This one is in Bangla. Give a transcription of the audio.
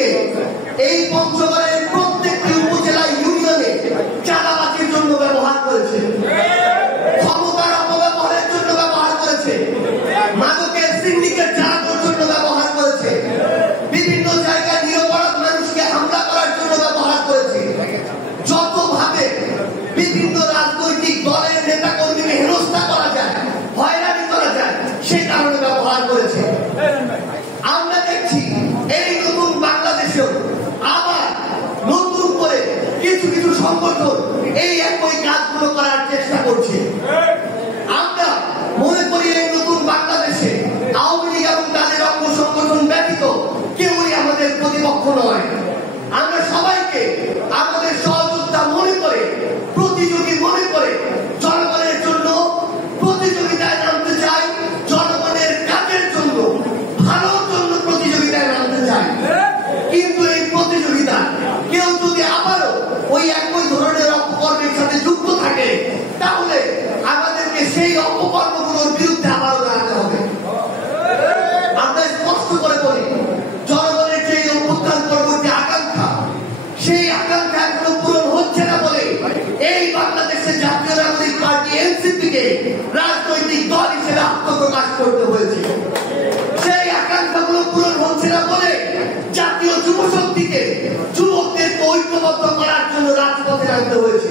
রাজনীতিকে এই পঞ্চগড়ের প্রত্যেকটি উপজেলা ইউনিয়নে চাঁদাবাজির জন্য ব্যবহার করেছে, ক্ষমতার অপব্যবহারের জন্য ব্যবহার করেছে, মাদকের সিন্ডিকেট চালানোর জন্য ব্যবহার করেছে, বিভিন্ন জায়গায় নিরপরাধ মানুষকে হামলা করার জন্য ব্যবহার করেছে। যতভাবে বিভিন্ন রাজনৈতিক দলের নেতা কর্মীকে হেনস্থা করা যায়, হয়রানি করা যায়, সে কারণে ব্যবহার করেছে। আমরা দেখছি এই নতুন বাংলাদেশেও আবার নতুন করে কিছু কিছু সংগঠন এই একই কাজগুলো করার চেষ্টা করছে। আমরা মনে করি এই নতুন বাংলাদেশে আওয়ামী লীগ এবং তাদের অঙ্গ সংগঠন ব্যতীত কেউই আমাদের প্রতিপক্ষ নয়। আমরা সবাইকে আমাদের সহযোদ্ধা মনে করে, প্রতিযোগী মনে করে জনগণের জন্য প্রতিযোগিতায় নামতে চাই, জনগণের কাজের জন্য, ভালোর জন্য প্রতিযোগিতায় নামতে চাই। কিন্তু এই প্রতিযোগিতা কেউ যদি আবারও ওই একই ধরনের অপকর্মের সাথে যুক্ত থাকে, তাহলে আমাদেরকে সেই অপকর্মগুলোর বিরুদ্ধে আবারও দাঁড়াতে হবে। আমরা স্পষ্ট করে বলি, জনগণের যে অভ্যুত্থান পরবর্তী আকাঙ্ক্ষা, সেই আকাঙ্ক্ষা এখনো পূরণ হচ্ছে না বলে এই বাংলাদেশের জাতীয় নাগরিক পার্টি এনসিপিকে রাজনৈতিক দল হিসেবে আত্মপ্রকাশ করতে হয়েছে। সেই আকাঙ্ক্ষাগুলো পূরণ হচ্ছে না বলে জাতীয় যুব শক্তিকে, যুবকদেরকে ঐক্যবদ্ধ করার জন্য রাজপথে নামতে হয়েছে।